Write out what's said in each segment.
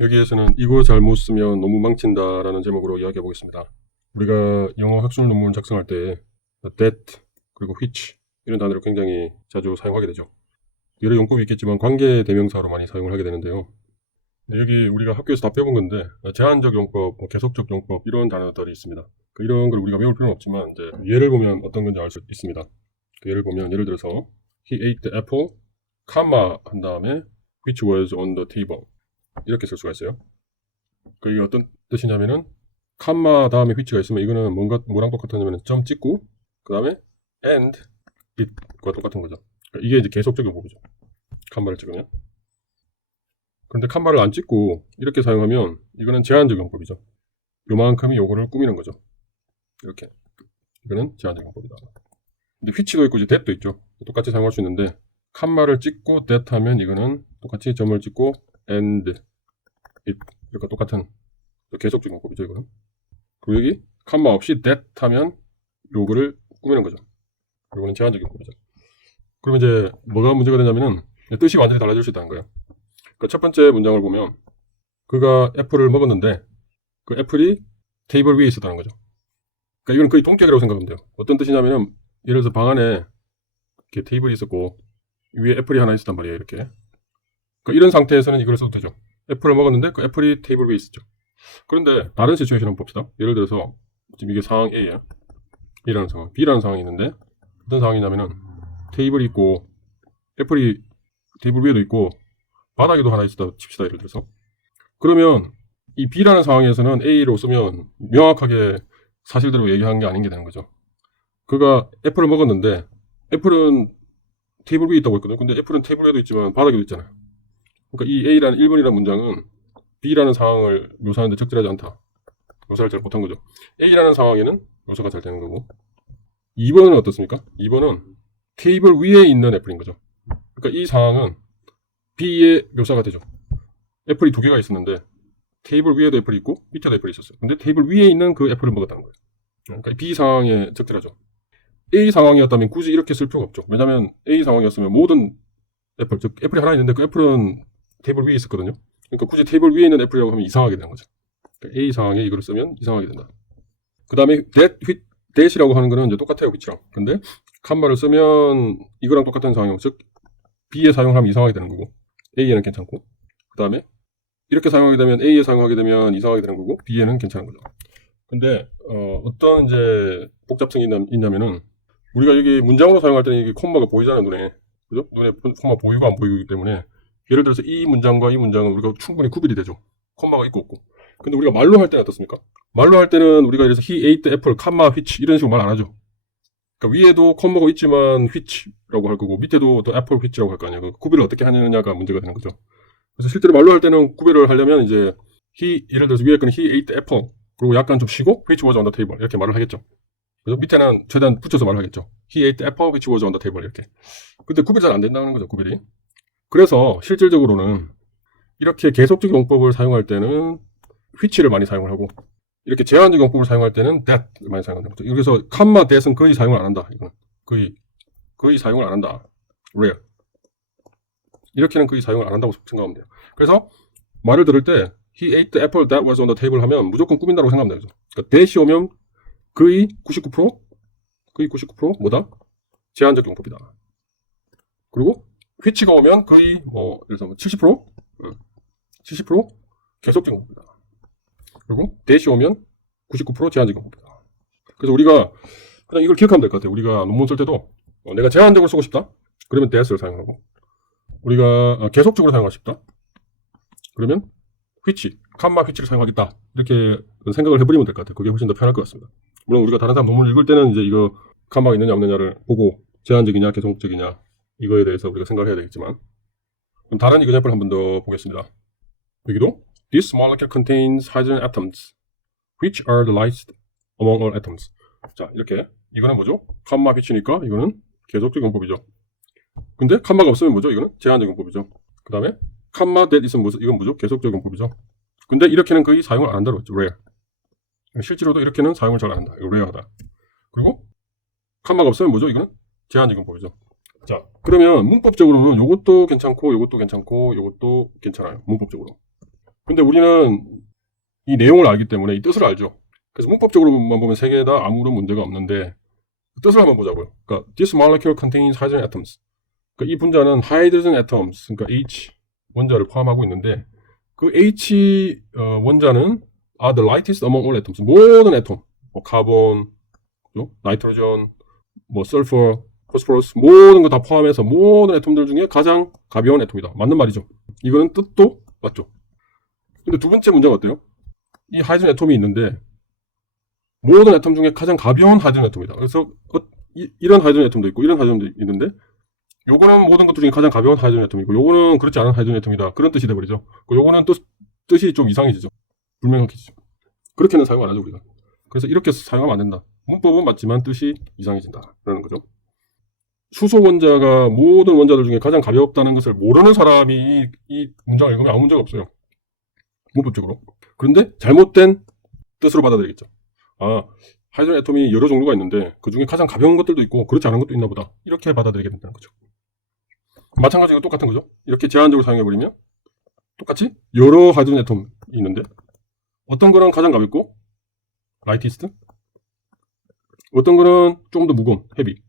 여기에서는 이거 잘못 쓰면 논문 망친다라는 제목으로 이야기해 보겠습니다. 우리가 영어 학술 논문 작성할 때 that 그리고 which 이런 단어를 굉장히 자주 사용하게 되죠. 여러 용법이 있겠지만 관계 대명사로 많이 사용을 하게 되는데요. 여기 우리가 학교에서 다 배운 건데 제한적 용법, 계속적 용법 이런 단어들이 있습니다. 이런 걸 우리가 외울 필요는 없지만 이제 예를 보면 어떤 건지 알 수 있습니다. 예를 보면 예를 들어서 he ate the apple, 컴마 한 다음에 which was on the table 이렇게 쓸 수가 있어요. 이게 어떤 뜻이냐면은 컴마 다음에 which가 있으면 이거는 뭐랑 똑같냐면 점 찍고 그 다음에 and it과 똑같은 거죠. 이게 이제 계속적 용법이죠. 컴마를 찍으면. 그런데 컴마를 안 찍고 이렇게 사용하면 이거는 제한적 용법이죠. 요만큼이 요거를 꾸미는 거죠. 이렇게. 이거는 제한적 용법이다. 근데 which도 있고 이제 that도 있죠. 똑같이 사용할 수 있는데 컴마를 찍고 that 하면 이거는 똑같이 점을 찍고 and it 이렇게 똑같은 계속적 용법이죠. 이거는. 그리고 여기 컴마 없이 that 하면 요거를 꾸미는 거죠. 요거는 제한적 용법이죠. 그럼 이제 뭐가 문제가 되냐면은 뜻이 완전히 달라질 수 있다는 거예요. 그러니까 첫 번째 문장을 보면 그가 애플을 먹었는데 그 애플이 테이블 위에 있었다는 거죠. 그러니까 이건 거의 동격이라고 생각하면 돼요. 어떤 뜻이냐면은 예를 들어서 방 안에 이렇게 테이블이 있었고 위에 애플이 하나 있었단 말이에요. 이렇게. 그러니까 이런 상태에서는 이걸 써도 되죠. 애플을 먹었는데 그 애플이 테이블 위에 있었죠. 그런데 다른 시츄에이션 한번 봅시다. 예를 들어서 지금 이게 상황 A예요. B라는 상황, B라는 상황이 있는데 어떤 상황이냐면은 테이블이 있고 애플이 테이블 위에도 있고 바닥에도 하나 있었다 칩시다. 예를 들어서 그러면 이 B라는 상황에서는 A로 쓰면 명확하게 사실대로 얘기한 게 아닌 게 되는 거죠. 그가 애플을 먹었는데 애플은 테이블 위에 있다고 했거든요. 근데 애플은 테이블 위에도 있지만 바닥에도 있잖아요. 그러니까 이 A라는 1번이라는 문장은 B라는 상황을 묘사하는데 적절하지 않다. 묘사를 잘 못한 거죠. A라는 상황에는 묘사가 잘 되는 거고 2번은 어떻습니까? 2번은 테이블 위에 있는 애플인 거죠. 그러니까 이 상황은 B의 묘사가 되죠. 애플이 두 개가 있었는데 테이블 위에도 애플이 있고 밑에도 애플이 있었어요. 근데 테이블 위에 있는 그 애플을 먹었다는 거예요. 그러니까 B 상황에 적절하죠. A 상황이었다면 굳이 이렇게 쓸 필요가 없죠. 왜냐하면 A 상황이었으면 모든 애플, 즉 애플이 하나 있는데 그 애플은 테이블 위에 있었거든요. 그러니까 굳이 테이블 위에 있는 애플이라고 하면 이상하게 되는 거죠. 그러니까 A 상황에 이걸 쓰면 이상하게 된다. 그 다음에 that이라고 하는 거는 이제 똑같아요, which랑. 근데 컴마를 쓰면 이거랑 똑같은 상황이고, 즉 B에 사용하면 이상하게 되는 거고 A에는 괜찮고, 그 다음에 이렇게 사용하게 되면 A에 사용하게 되면 이상하게 되는 거고 B에는 괜찮은 거죠. 근데 어떤 이제 복잡성이 있냐면은 우리가 여기 문장으로 사용할 때는 이게 콤마가 보이잖아요, 눈에. 그죠? 눈에 콤마 보이고 안 보이기 때문에 예를 들어서 이 문장과 이 문장은 우리가 충분히 구별이 되죠. 콤마가 있고 없고. 근데 우리가 말로 할 때는 어떻습니까? 말로 할 때는 우리가 이래서 he ate the apple, 컴마 which 이런 식으로 말 안 하죠. 그러니까 위에도 콤마가 있지만 which라고 할 거고 밑에도 또 apple which라고 할 거 아니에요. 그 구별을 어떻게 하느냐가 문제가 되는 거죠. 그래서 실제로 말로 할 때는 구별을 하려면 이제 예를 들어서 위에 거는 he ate the apple 그리고 약간 좀 쉬고 which was on the table 이렇게 말을 하겠죠. 그래서 밑에는 최대한 붙여서 말을 하겠죠. He ate the apple which was on the table 이렇게. 근데 구별이 잘 안 된다는 거죠, 구별이. 그래서 실질적으로는 이렇게 계속적 용법을 사용할 때는 which를 많이 사용을 하고 이렇게 제한적 용법을 사용할 때는 that을 많이 사용한다. 여기서 컴마 that은 거의 사용을 안 한다. 이거는 거의 사용을 안 한다. rare. 이렇게는 거의 사용을 안 한다고 생각하면 돼요. 그래서 말을 들을 때 he ate the apple that was on the table 하면 무조건 꾸민다고 생각하면 되죠. 그러니까 that이 오면 거의 99% 뭐다? 제한적 용법이다. 그리고 which가 오면 거의 예를 들어서 70% 계속적 용법이다. 그리고 that이 오면 99% 제한적 용법이다. 그래서 우리가 그냥 이걸 기억하면 될 것 같아요. 우리가 논문 쓸 때도 내가 제한적으로 쓰고 싶다. 그러면 that을 사용하고 우리가 계속적으로 사용하고 싶다. 그러면 which, 컴마 which를 사용하겠다. 이렇게 생각을 해버리면 될 것 같아요. 그게 훨씬 더 편할 것 같습니다. 물론 우리가 다른 사람 논문을 읽을 때는 이제 이거 컴마가 있느냐 없느냐를 보고 제한적이냐 계속적이냐 이거에 대해서 우리가 생각을 해야 되겠지만 그럼 다른 example 한 번 더 보겠습니다. 여기도 This molecule contains hydrogen atoms which are the lightest among all atoms. 자 이렇게 이거는 뭐죠? 컴마 which니까 이거는 계속적 용법이죠. 근데 컴마가 없으면 뭐죠? 이거는 제한적 용법이죠. 그 다음에 컴마 that 있으면 이건 뭐죠? 계속적 용법이죠. 근데 이렇게는 거의 사용을 안 한다고 했죠. rare. 실제로도 이렇게는 사용을 잘 안 한다. 이거 rare하다. 그리고 컴마가 없으면 뭐죠? 이거는 제한적 용법이죠. 자, 그러면 문법적으로는 요것도 괜찮고 요것도 괜찮고 요것도 괜찮아요. 문법적으로. 근데 우리는 이 내용을 알기 때문에 이 뜻을 알죠. 그래서 문법적으로만 보면 세 개 다 아무런 문제가 없는데 뜻을 한번 보자고요. 그러니까 this molecule contains hydrogen atoms. 그러니까 이 분자는 hydrogen atoms, 그러니까 H 원자를 포함하고 있는데 그 H 원자는 are the lightest among all atoms. 모든 애톰, 뭐 카본, 나이트로전, 뭐 설퍼, 포스포러스 모든 거 다 포함해서 모든 애톰들 중에 가장 가벼운 애톰이다. 맞는 말이죠. 이거는 뜻도 맞죠. 근데 두 번째 문제가 어때요? 이 하이드로겐 애톰이 있는데 모든 애톰 중에 가장 가벼운 하이드로겐 애톰이다. 그래서 이런 하이드로겐 애톰도 있고 이런 하이드로겐 애톰도 있는데 요거는 모든 것들 중에 가장 가벼운 하이드로겐 애톰이고 요거는 그렇지 않은 하이드로겐 애톰이다. 그런 뜻이 돼버리죠. 요거는 뜻이 좀 이상해지죠. 불명확해지죠. 그렇게는 사용 안 하죠 우리가. 그래서 이렇게 사용하면 안 된다. 문법은 맞지만 뜻이 이상해진다 라는 거죠. 수소 원자가 모든 원자들 중에 가장 가볍다는 것을 모르는 사람이 이 문장을 읽으면 아무 문제가 없어요. 문법적으로. 그런데 잘못된 뜻으로 받아들이겠죠. 아, 하이드로겐 애톰이 여러 종류가 있는데 그 중에 가장 가벼운 것들도 있고 그렇지 않은 것도 있나 보다. 이렇게 받아들이게 된다는 거죠. 마찬가지로 똑같은 거죠. 이렇게 제한적으로 사용해버리면 똑같이 여러 하이드로겐 애톰이 있는데 어떤 거는 가장 가볍고 라이티스트, 어떤 거는 좀 더 무거운 헤비,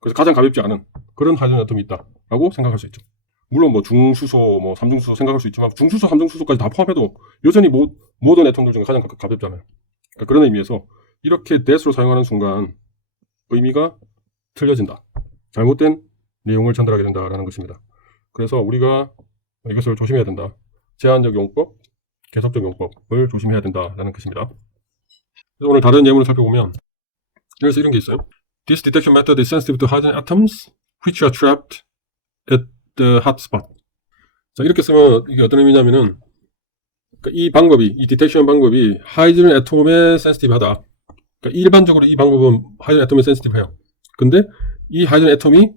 그래서 가장 가볍지 않은 그런 하이드로겐 애톰이 있다라고 생각할 수 있죠. 물론 뭐 중수소, 뭐 삼중수소 생각할 수 있지만 중수소, 삼중수소까지 다 포함해도 여전히 모든 애톰들 중에 가장 가볍잖아요. 그러니까 그런 의미에서 이렇게 that으로 사용하는 순간 의미가 틀려진다. 잘못된 내용을 전달하게 된다라는 것입니다. 그래서 우리가 이것을 조심해야 된다. 제한적 용법, 계속적 용법을 조심해야 된다라는 것입니다. 그래서 오늘 다른 예문을 살펴보면 여기서 이런 게 있어요. This detection method is sensitive to hydrogen atoms which are trapped at the hot spot. 자, 이렇게 쓰면 이게 어떤 의미냐면은 이 방법이, 이 디텍션 방법이 하이드로겐 애톰에 센시티브하다. 그러니까 일반적으로 이 방법은 하이드로겐 애톰에 센시티브해요. 근데 이 하이드로겐 애톰이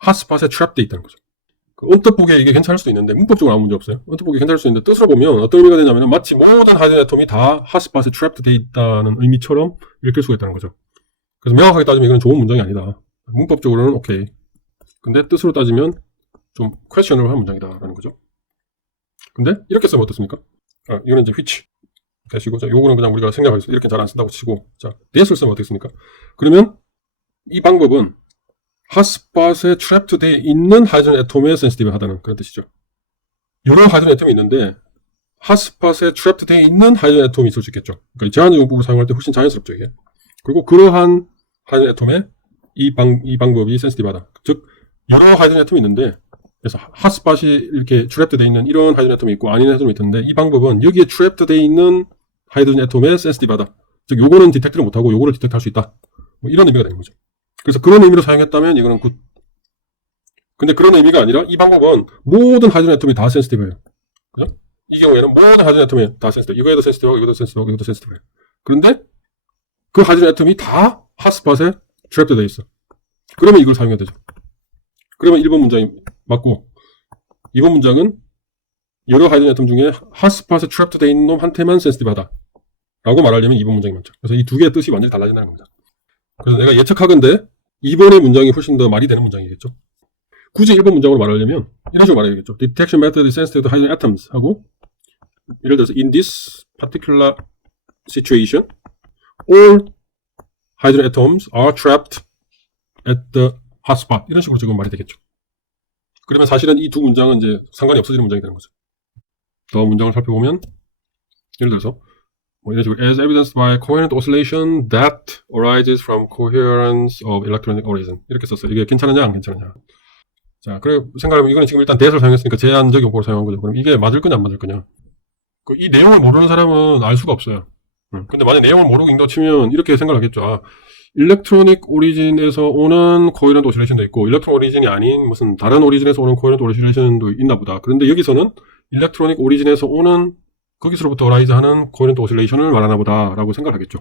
핫스팟에 트랩돼 있다는 거죠. 언뜻 보기에 이게 괜찮을 수도 있는데 문법적으로 아무 문제 없어요. 언뜻 보기에 괜찮을 수 있는데 뜻으로 보면 어떤 의미가 되냐면 마치 모든 하이드로겐 애톰이 다 핫스팟에 트랩돼 있다는 의미처럼 읽힐 수가 있다는 거죠. 그래서 명확하게 따지면 이건 좋은 문장이 아니다. 문법적으로는 오케이. 근데 뜻으로 따지면 좀 questionable한 문장이다라는 거죠. 근데 이렇게 쓰면 어떻습니까? 이거는 이제 which 대시고, 자, 요거는 그냥 우리가 생략하겠습니다. 이렇게 잘 안 쓴다고 치고, 자, that을 쓰면 어떻겠습니까? 그러면 이 방법은 핫스팟에 트랩트 되어 있는 하이드로겐 애톰에 센시티브 하다는 그런 뜻이죠. 여러 하이드로겐 애톰이 있는데 핫스팟에 트랩트 되어 있는 하이드로겐 애톰이 있을 수 있겠죠. 그러니까 제한적 용법을 사용할 때 훨씬 자연스럽죠, 이게. 그리고 그러한 하이드로겐 애톰에 이 방법이 센시티브하다. 즉 여러 하이드로겐 애톰이 있는데 그래서 핫스팟이 이렇게 트랩트 되어 있는 이런 하이드로겐 애톰이 있고 아닌 애톰이 있는데 이 방법은 여기에 트랩트 되어 있는 하이드로겐 애톰에 센시티브하다. 즉 요거는 디텍트를 못하고 요거를 디텍트할 수 있다. 뭐 이런 의미가 되는 거죠. 그래서 그런 의미로 사용했다면 이거는 굿. 근데 그런 의미가 아니라 이 방법은 모든 하이드로겐 애톰이 다 센시티브해요. 그죠? 이 경우에는 모든 하이드로겐 애톰이 다 센시티브. 이거에도 센시티브하고 이것도 센시티브하고 이것도 센시티브해요. 그런데 그 하이드로겐 애톰이 다 핫스팟에 트랩돼 되어 있어. 그러면 이걸 사용해야 되죠. 그러면 1번 문장이 맞고 2번 문장은 여러 하이드로겐 애톰 중에 핫스팟에 트랩돼 되어 있는 놈한테만 센시티브하다 라고 말하려면 2번 문장이 맞죠. 그래서 이 두 개의 뜻이 완전히 달라진다는 겁니다. 그래서 내가 예측하건대 2번의 문장이 훨씬 더 말이 되는 문장이겠죠. 굳이 1번 문장으로 말하려면 이런 식으로 말해야겠죠. Detection method is sensitive to hydrogen atoms 하고 예를 들어서 in this particular situation all hydrogen atoms are trapped at the hotspot 이런 식으로 지금 말이 되겠죠. 그러면 사실은 이 두 문장은 이제 상관이 없어지는 문장이 되는 거죠. 더 문장을 살펴보면 예를 들어서 뭐 이런 식으로 as evidenced by coherent oscillation that arises from coherence of electronic origin 이렇게 썼어요. 이게 괜찮으냐 안 괜찮으냐. 자, 그래 생각하면 이거는 지금 일단 that을 사용했으니까 제한적 용법을 사용한 거죠. 그럼 이게 맞을 거냐 안 맞을 거냐. 이 내용을 모르는 사람은 알 수가 없어요. 근데 만약 내용을 모르고 읽는다고 치면 이렇게 생각하겠죠. 아, 일렉트로닉 오리진에서 오는 코헤런트 오실레이션도 있고 일렉트로닉 오리진이 아닌 무슨 다른 오리진에서 오는 코헤런트 오실레이션도 있나 보다. 그런데 여기서는 일렉트로닉 오리진에서 오는 거기서부터 어라이즈 하는 코헤런트 오실레이션을 말하나 보다 라고 생각하겠죠.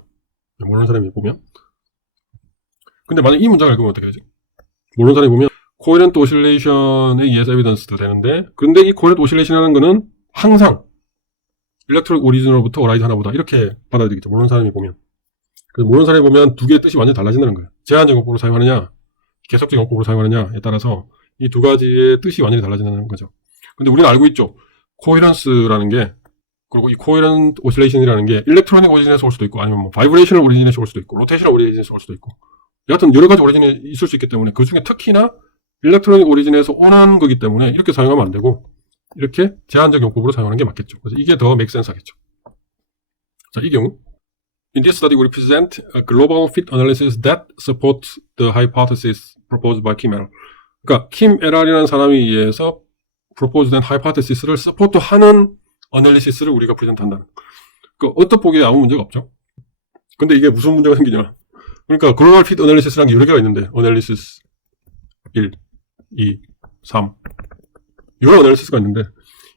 모르는 사람이 보면. 근데 만약 이 문장을 읽으면 어떻게 되지? 모르는 사람이 보면 코헤런트 오실레이션의 yes evidence도 되는데 근데 이 코헤런트 오실레이션이라는 거는 항상 일렉트로닉 오리진으로부터 어라이즈 하나 보다 이렇게 받아들이겠죠. 모르는 사람이 보면. 그래서 모르는 사람이 보면 두 개의 뜻이 완전히 달라진다는 거예요. 제한적 용법으로 사용하느냐 계속적 용법으로 사용하느냐에 따라서 이 두 가지의 뜻이 완전히 달라진다는 거죠. 근데 우리는 알고 있죠. 코헤런스라는 게 그리고 이 coherent oscillation이라는 게 일렉트로닉 오리진에서 올 수도 있고 아니면 뭐 바이브레이셔널 오리진에서 올 수도 있고 로테이셔널 오리진에서 올 수도 있고 여하튼 여러 가지 오리진이 있을 수 있기 때문에 그 중에 특히나 일렉트로닉 오리진에서 오는 거기 때문에 이렇게 사용하면 안 되고 이렇게 제한적 용법으로 사용하는 게 맞겠죠. 그래서 이게 더 make sense 하겠죠. 자, 이 경우 In this study we represent a global fit analysis that supports the hypothesis proposed by Kim et al. 그러니까 Kim et al.이라는 사람에 의해서 proposed된 hypothesis를 support하는 analysis를 우리가 프레젠트한다는. 그 언뜻 보기에 아무 문제가 없죠. 근데 이게 무슨 문제가 생기냐? 그러니까 global fit analysis라는 게 여러 개가 있는데 analysis 1, 2, 3 여러 analysis가 있는데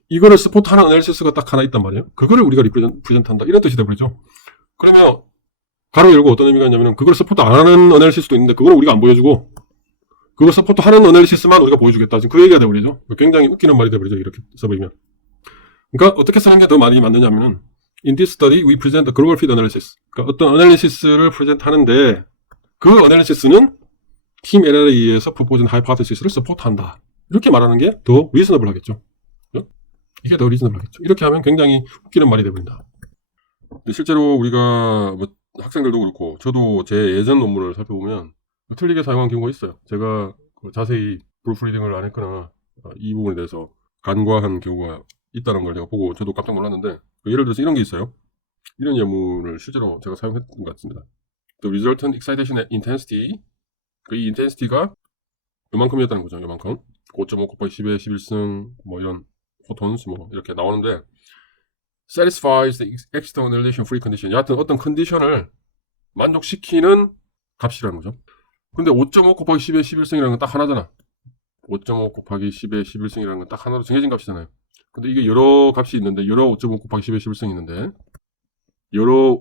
이거를 support하는 analysis가 딱 하나 있단 말이에요. 그거를 우리가 프레젠트한다 이런 뜻이 되버리죠. 그러면 가로 열고 어떤 의미가 있냐면 그걸 서포트 안 하는 어널리시스도 있는데 그걸 우리가 안 보여주고 그걸 서포트 하는 어널리시스만 우리가 보여주겠다. 지금 그 얘기가 돼버리죠. 굉장히 웃기는 말이 돼버리죠. 이렇게 써버리면. 그러니까 어떻게 쓰는 게 더 많이 맞느냐면은 In this study we present a global fit analysis. 그러니까 어떤 어널리시스를 프레젠트 하는데 그 어널리시스는 Kim et al에 의해서 proposed hypothesis를 서포트한다. 이렇게 말하는 게 더 reasonable 하겠죠. 이게 더 reasonable 하겠죠. 이렇게 하면 굉장히 웃기는 말이 돼버린다. 근데 실제로 우리가 뭐 학생들도 그렇고 저도 제 예전 논문을 살펴보면 틀리게 사용한 경우가 있어요. 제가 자세히 프루프리딩을 안 했거나 이 부분에 대해서 간과한 경우가 있다는 걸 제가 보고 저도 깜짝 놀랐는데 예를 들어서 이런 게 있어요. 이런 예문을 실제로 제가 사용했던 것 같습니다. The resultant excitation intensity 이 intensity가 요만큼이었다는 거죠. 요만큼 5.5 곱하기 10의 11승 뭐 이런 포톤스 뭐 이렇게 나오는데 satisfies the externalization free condition. 여하튼 어떤 컨디션을 만족시키는 값이라는 거죠. 근데 5.5 곱하기 10의 11승이라는 건 딱 하나잖아. 5.5 곱하기 10의 11승이라는 건 딱 하나로 정해진 값이잖아요. 근데 이게 여러 값이 있는데 여러 5.5 곱하기 10의 11승이 있는데 여러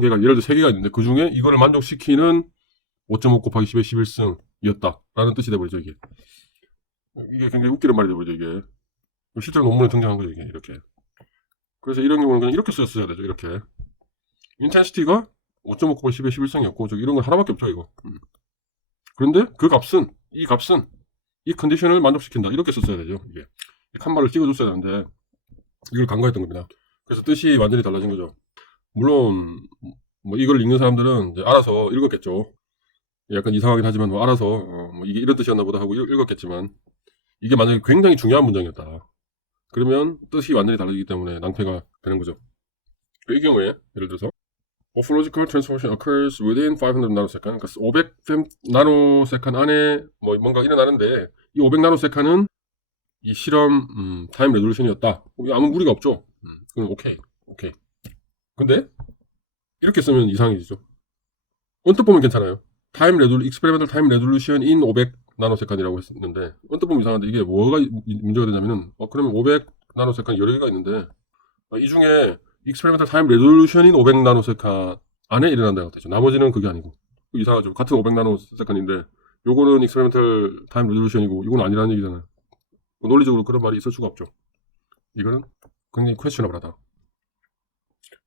개가 예를 들어 3개가 있는데 그 중에 이거를 만족시키는 5.5 곱하기 10의 11승이었다라는 뜻이 돼버리죠. 이게 굉장히 웃기는 말이 돼버리죠. 이게 실제로 논문에 등장한 거죠. 이게 이렇게. 그래서 이런 경우는 그냥 이렇게 썼어야 되죠. 이렇게. 인텐시티가 5.5 곱하기 10의 11승이었고 이런 건 하나밖에 없죠. 이거. 그런데 그 값은 이 컨디션을 만족시킨다. 이렇게 썼어야 되죠. 이게. 칸말을 찍어줬어야 되는데 이걸 간과했던 겁니다. 그래서 뜻이 완전히 달라진 거죠. 물론 뭐 이걸 읽는 사람들은 이제 알아서 읽었겠죠. 약간 이상하긴 하지만 뭐 알아서 뭐 이게 이런 뜻이었나 보다 하고 읽었겠지만 이게 만약에 굉장히 중요한 문장이었다. 그러면 뜻이 완전히 달라지기 때문에 낭패가 되는 거죠. 이 경우에 예를 들어서 morphological transformation occurs within 500 nanosecond. 그러니까 500 나노세컨 안에 뭐 뭔가 일어나는데 이 500 나노세컨은 이 실험 타임 레졸루션이었다. 아무 무리가 없죠. 그럼 오케이. 근데 이렇게 쓰면 이상해지죠. 언뜻 보면 괜찮아요. experimental time resolution in 500 나노세컨이라고 했었는데 언뜻 보면 이상한데 이게 뭐가 문제가 되냐면은 그러면 500 나노세컨 여러 개가 있는데 이 중에 experimental time resolution인 500 나노세컨 안에 일어난다고 되죠. 나머지는 그게 아니고 이상하죠. 같은 500 나노세컨인데 요거는 experimental time resolution이고 이건 아니라는 얘기잖아요. 논리적으로 그런 말이 있을 수가 없죠. 이거는 굉장히 questionable하다.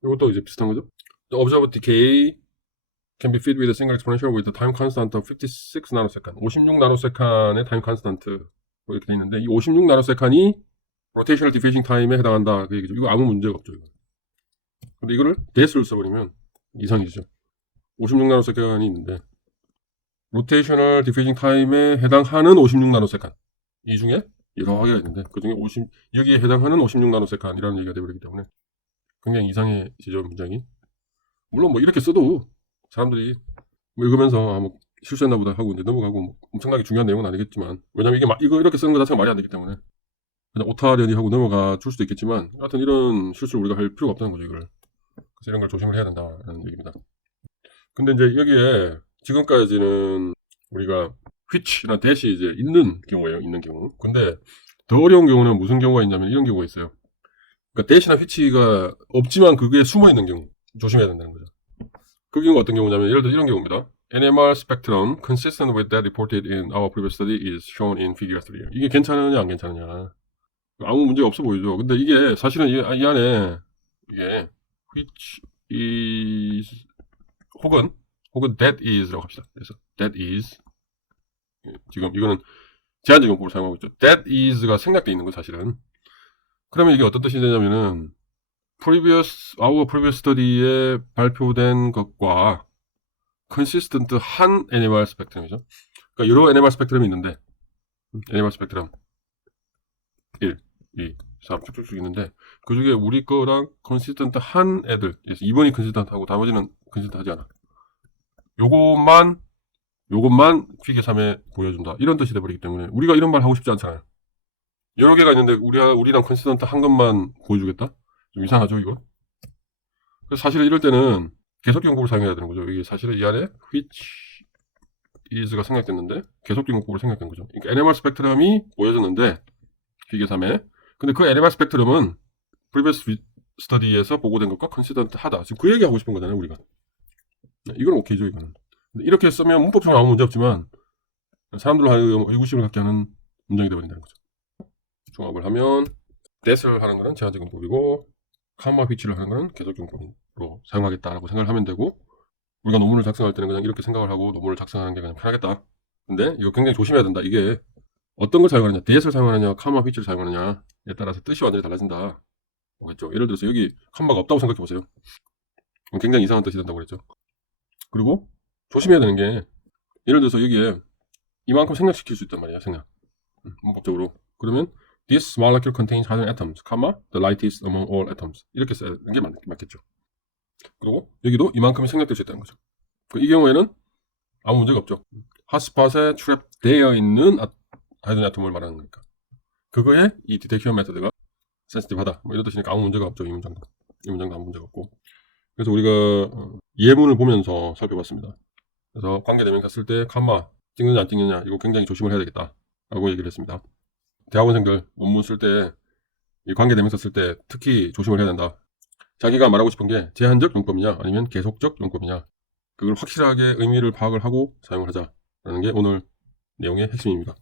이것도 이제 비슷한 거죠. The observed decay can be fit with a single exponential with a time constant of 56 nanosecond. 56 나노세컨의 time constant 이렇게 돼 있는데 이 56 나노세컨이 rotational diffusing time에 해당한다 그 얘기죠. 이거 아무 문제가 없죠. 이거. 근데 이거를 대수를 써버리면 이상해지죠. 56 나노세컨이 있는데 rotational diffusing time에 해당하는 56 나노세컨 이 중에 여러 개가 있는데 그 중에 여기에 해당하는 56 나노세컨이라는 얘기가 되어버리기 때문에 굉장히 이상해지죠. 문장이. 물론 뭐 이렇게 써도 사람들이 읽으면서 뭐 실수했나 보다 하고 이제 넘어가고 뭐 엄청나게 중요한 내용은 아니겠지만 왜냐면 이거 이렇게 쓰는 것 자체가 말이 안 되기 때문에 그냥 오타려니 하고 넘어가 줄 수도 있겠지만 하여튼 이런 실수를 우리가 할 필요가 없다는 거죠. 이걸. 그래서 이런 걸 조심을 해야 된다는 얘기입니다. 근데 이제 여기에 지금까지는 우리가 which나 that이 이제 있는 경우예요. 있는 경우. 근데 더 어려운 경우는 무슨 경우가 있냐면 이런 경우가 있어요. 그러니까 that이나 which가 없지만 그게 숨어 있는 경우 조심해야 된다는 거죠. 그 경우가 어떤 경우냐면 예를 들어 이런 경우입니다. NMR spectrum consistent with that reported in our previous study is shown in figure 3. 이게 괜찮으냐 안 괜찮으냐 아무 문제가 없어 보이죠. 근데 이게 사실은 이 안에 이게 which is 혹은 that is라고 합시다. 그래서 that is 지금 이거는 제한적 용법을 사용하고 있죠. that is가 생략되어 있는 거 사실은. 그러면 이게 어떤 뜻이 되냐면은 our previous study에 발표된 것과 consistent 한 NMR 스펙트럼이죠. 그러니까 여러 NMR 스펙트럼이 있는데 NMR 스펙트럼 1, 2, 3 쭉쭉쭉 있는데 그 중에 우리 거랑 consistent 한 애들 2번이 consistent하고 나머지는 consistent하지 않아. 요것만 퀵의 3에 보여준다. 이런 뜻이 돼버리기 때문에 우리가 이런 말 하고 싶지 않잖아요. 여러 개가 있는데 우리랑 consistent 한 것만 보여주겠다? 좀 이상하죠 이거? 그래서 사실은 이럴 때는 계속 경고를 사용해야 되는 거죠. 이게 사실은 이 안에 which is가 생략됐는데 계속 경고를 생략된 거죠. 그러니까 NMR 스펙트럼이 보여졌는데 퀵의 3에 근데 그 NMR 스펙트럼은 previous study에서 보고된 것과 consistent 하다. 지금 그 얘기 하고 싶은 거잖아요 우리가. 이건 오케이죠 이거는. 이렇게 쓰면 문법적으로 아무 문제 없지만 사람들로 하여금 의구심을 갖게 하는 문장이 되어버린다는 거죠. 종합을 하면 that을 하는 거는 제한적 용법이고 컴마 which를 하는 거는 계속 용법으로 사용하겠다라고 생각을 하면 되고 우리가 논문을 작성할 때는 그냥 이렇게 생각을 하고 논문을 작성하는 게 그냥 편하겠다. 근데 이거 굉장히 조심해야 된다. 이게 어떤 걸 사용하느냐, that을 사용하느냐, 컴마 which를 사용하느냐에 따라서 뜻이 완전히 달라진다. 알겠죠? 예를 들어서 여기 컴마가 없다고 생각해 보세요. 굉장히 이상한 뜻이 된다고 그랬죠. 그리고 조심해야 되는 게 예를 들어서 여기에 이만큼 생략시킬 수 있단 말이에요. 생략. 문법적으로. 그러면 this molecule contains hydrogen atoms, the lightest among all atoms. 이렇게 쓰는 게 맞겠죠. 그리고 여기도 이만큼이 생략될 수 있다는 거죠. 이 경우에는 아무 문제가 없죠. 핫스팟에 트랩되어 있는 하이드로겐 아톰을 말하는 거니까. 그거에 이 디텍션 메서드가 센시티브하다. 뭐 이런 뜻이니까 아무 문제가 없죠. 이 문장도 아무 문제가 없고. 그래서 우리가 예문을 보면서 살펴봤습니다. 그래서 관계대명사 쓸 때 컴마 찍느냐 안 찍느냐 이거 굉장히 조심을 해야 되겠다 라고 얘기를 했습니다. 대학원생들 논문 쓸 때 이 관계대명사 쓸 때 특히 조심을 해야 된다. 자기가 말하고 싶은 게 제한적 용법이냐 아니면 계속적 용법이냐 그걸 확실하게 의미를 파악을 하고 사용을 하자라는 게 오늘 내용의 핵심입니다.